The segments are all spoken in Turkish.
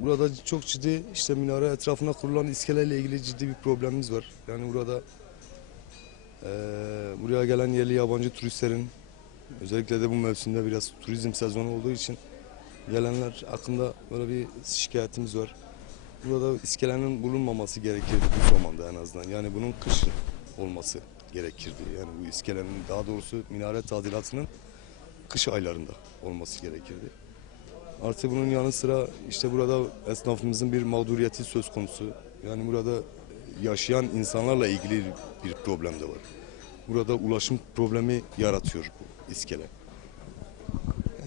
burada çok ciddi işte minare etrafına kurulan iskeleyle ilgili ciddi bir problemimiz var. Yani burada eee, buraya gelen yerli yabancı turistlerin özellikle de bu mevsimde biraz turizm sezonu olduğu için gelenler hakkında böyle bir şikayetimiz var. Burada iskelenin bulunmaması gerekirdi bu zamanda en azından. Yani bunun kışın olması gerekirdi. Yani bu iskelenin daha doğrusu minare tadilatının kış aylarında olması gerekirdi. Artı bunun yanı sıra işte burada esnafımızın bir mağduriyeti söz konusu. Yani burada yaşayan insanlarla ilgili bir problem de var. Burada ulaşım problemi yaratıyor bu iskele.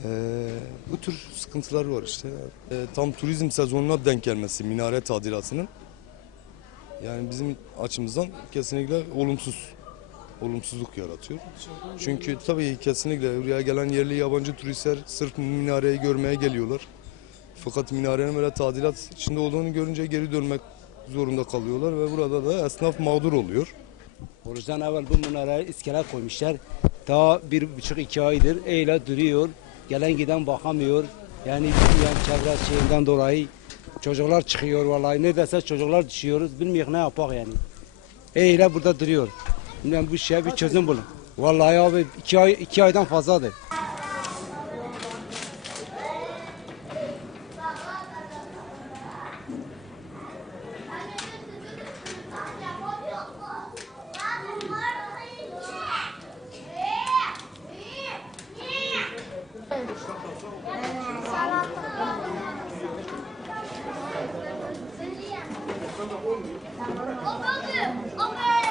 Ee, bu tür sıkıntılar var işte. Ee, tam turizm sezonuna denk gelmesi minare tadilatının yani bizim açımızdan kesinlikle olumsuz olumsuzluk yaratıyor. Çünkü tabii kesinlikle buraya gelen yerli yabancı turistler sırf minareyi görmeye geliyorlar. Fakat minarenin böyle tadilat içinde olduğunu görünce geri dönmek zorunda kalıyorlar ve burada da esnaf mağdur oluyor. Oruçtan evvel bu minareye iskele koymuşlar. Daha bir buçuk iki aydır öyle duruyor. Gelen giden bakamıyor. Yani bilmeyen çevre şeyinden dolayı çocuklar çıkıyor vallahi ne dese çocuklar düşüyoruz. Bilmiyoruz ne yapak yani. Öyle burada duruyor. Bilmem bu şeye bir çözüm bulun. Vallahi abi iki, ay, iki aydan fazladır. Open! Open!